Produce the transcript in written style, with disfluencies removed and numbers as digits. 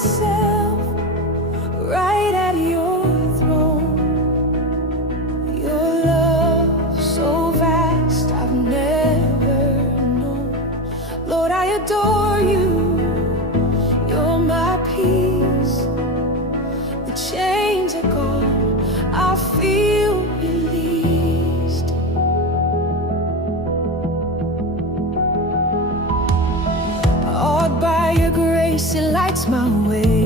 myself right at your throne. Your love so vast I've never known. Lord, I adore you. You're my peace. The chains are gone. I feel released. Awed by your grace, it lights my way.